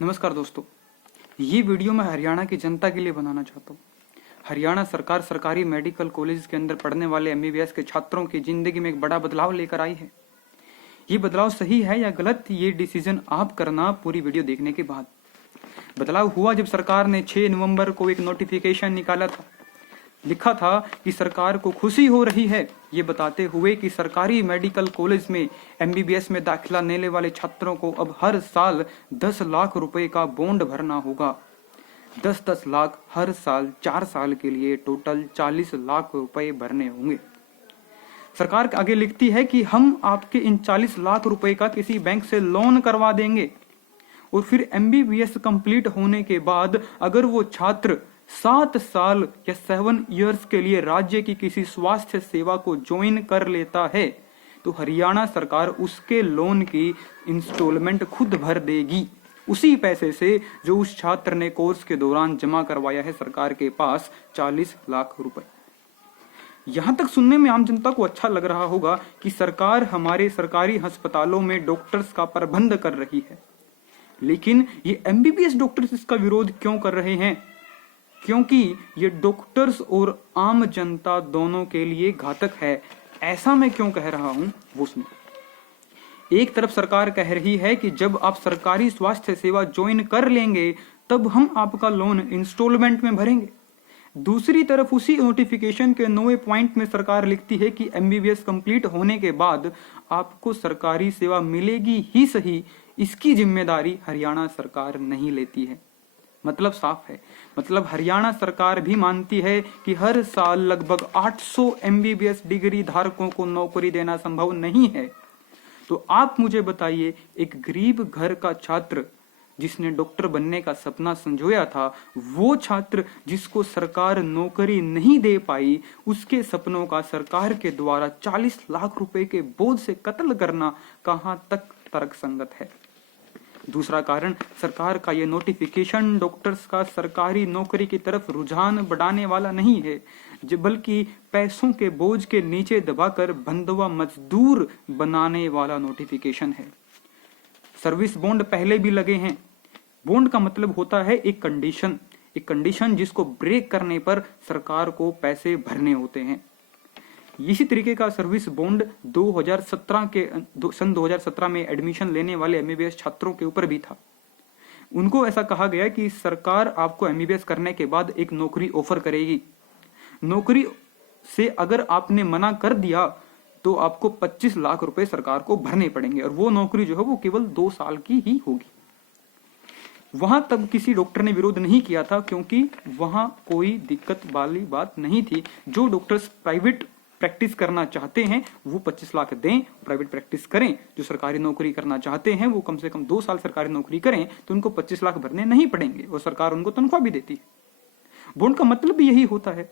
नमस्कार दोस्तों, ये वीडियो मैं हरियाणा की जनता के लिए बनाना चाहता हूँ। हरियाणा सरकार सरकारी मेडिकल कॉलेज के अंदर पढ़ने वाले एमबीबीएस के छात्रों की जिंदगी में एक बड़ा बदलाव लेकर आई है। ये बदलाव सही है या गलत, ये डिसीजन आप करना पूरी वीडियो देखने के बाद। बदलाव हुआ जब सरकार ने 6 नवंबर को एक नोटिफिकेशन निकाला था। लिखा था कि सरकार को खुशी हो रही है ये बताते हुए कि सरकारी मेडिकल कॉलेज में एमबीबीएस में दाखिला लेने वाले छात्रों को अब हर साल 10 लाख रुपए का बॉन्ड भरना होगा। 10-10 लाख हर साल 4 साल के लिए टोटल 40 लाख रुपए भरने होंगे। सरकार आगे लिखती है कि हम आपके इन 40 लाख रुपए का किसी बैंक से लोन करवा देंगे और फिर एमबीबीएस कंप्लीट होने के बाद अगर वो छात्र 7 साल या 7 इयर्स के लिए राज्य की किसी स्वास्थ्य सेवा को ज्वाइन कर लेता है तो हरियाणा सरकार उसके लोन की इंस्टॉलमेंट खुद भर देगी, उसी पैसे से जो उस छात्र ने कोर्स के दौरान जमा करवाया है सरकार के पास 40 लाख रुपए। यहां तक सुनने में आम जनता को अच्छा लग रहा होगा कि सरकार हमारे सरकारी अस्पतालों में डॉक्टर्स का प्रबंध कर रही है, लेकिन ये एमबीबीएस डॉक्टर्स इसका विरोध क्यों कर रहे हैं? क्योंकि ये डॉक्टर्स और आम जनता दोनों के लिए घातक है। ऐसा मैं क्यों कह रहा हूं वो सुनिए। एक तरफ सरकार कह रही है कि जब आप सरकारी स्वास्थ्य सेवा ज्वाइन कर लेंगे तब हम आपका लोन इंस्टॉलमेंट में भरेंगे। दूसरी तरफ उसी नोटिफिकेशन के 9वें पॉइंट में सरकार लिखती है कि एमबीबीएस कंप्लीट होने के बाद आपको सरकारी सेवा मिलेगी ही सही, इसकी जिम्मेदारी हरियाणा सरकार नहीं लेती है। मतलब साफ है, मतलब हरियाणा सरकार भी मानती है कि हर साल लगभग 800 एमबीबीएस डिग्री धारकों को नौकरी देना संभव नहीं है। तो आप मुझे बताइए, एक गरीब घर का छात्र जिसने डॉक्टर बनने का सपना संजोया था, वो छात्र जिसको सरकार नौकरी नहीं दे पाई, उसके सपनों का सरकार के द्वारा 40 लाख रुपए के बोझ से कत्ल करना कहां तक तर्कसंगत है? दूसरा कारण, सरकार का यह नोटिफिकेशन डॉक्टर्स का सरकारी नौकरी की तरफ रुझान बढ़ाने वाला नहीं है, बल्कि पैसों के बोझ के नीचे दबाकर बंधुआ मजदूर बनाने वाला नोटिफिकेशन है। सर्विस बॉन्ड पहले भी लगे हैं। बॉन्ड का मतलब होता है एक कंडीशन जिसको ब्रेक करने पर सरकार को पैसे भरने होते हैं। इसी तरीके का सर्विस बॉन्ड 2017 में एडमिशन लेने वाले एमबीबीएस छात्रों के ऊपर भी था। उनको ऐसा कहा गया कि सरकार आपको एमबीबीएस करने के बाद एक नौकरी ऑफर करेगी। नौकरी से अगर आपने मना कर दिया तो आपको 25 लाख रुपए सरकार को भरने पड़ेंगे और वो नौकरी जो है वो केवल 2 साल की ही होगी। वहां तब किसी डॉक्टर ने विरोध नहीं किया था, क्योंकि वहां कोई दिक्कत वाली बात नहीं थी। जो डॉक्टर्स प्राइवेट प्रैक्टिस करना चाहते हैं वो 25 लाख दें, प्राइवेट प्रैक्टिस करें। जो सरकारी नौकरी करना चाहते हैं वो कम से कम 2 साल सरकारी नौकरी करें तो उनको 25 लाख भरने नहीं पड़ेंगे और सरकार उनको तनख्वाह भी देती है। बॉन्ड का मतलब भी यही होता है।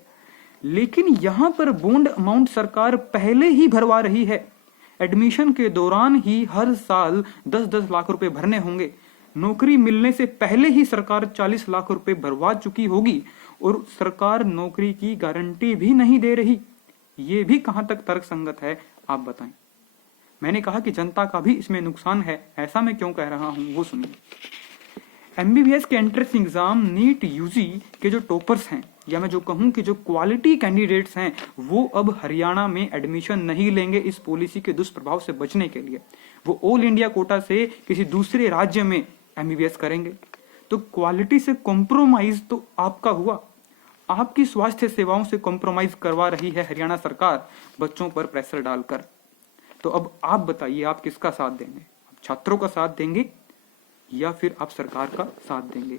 लेकिन यहां पर बॉन्ड अमाउंट सरकार पहले ही भरवा रही है। एडमिशन के दौरान ही हर साल 10-10 लाख रुपए भरने होंगे। नौकरी मिलने से पहले ही सरकार 40 लाख रुपए भरवा चुकी होगी और सरकार नौकरी की गारंटी भी नहीं दे रही। ये भी कहां तक तर्कसंगत है, आप बताएं। मैंने कहा कि जनता का भी इसमें नुकसान है। ऐसा मैं क्यों कह रहा हूं वो सुनिए। एमबीबीएस के एंट्रेंस एग्जाम नीट यूजी के जो टॉपर्स हैं, या मैं जो कहूं कि जो क्वालिटी कैंडिडेट्स हैं, वो अब हरियाणा में एडमिशन नहीं लेंगे इस पॉलिसी के दुष्प्रभाव से बचने के लिए। वो ऑल इंडिया कोटा से किसी दूसरे राज्य में एमबीबीएस करेंगे। तो क्वालिटी से कॉम्प्रोमाइज तो आपका हुआ। आपकी स्वास्थ्य सेवाओं से कॉम्प्रोमाइज करवा रही है हरियाणा सरकार बच्चों पर प्रेशर डालकर। तो अब आप बताइए, आप किसका साथ देंगे? आप छात्रों का साथ देंगे या फिर आप सरकार का साथ देंगे?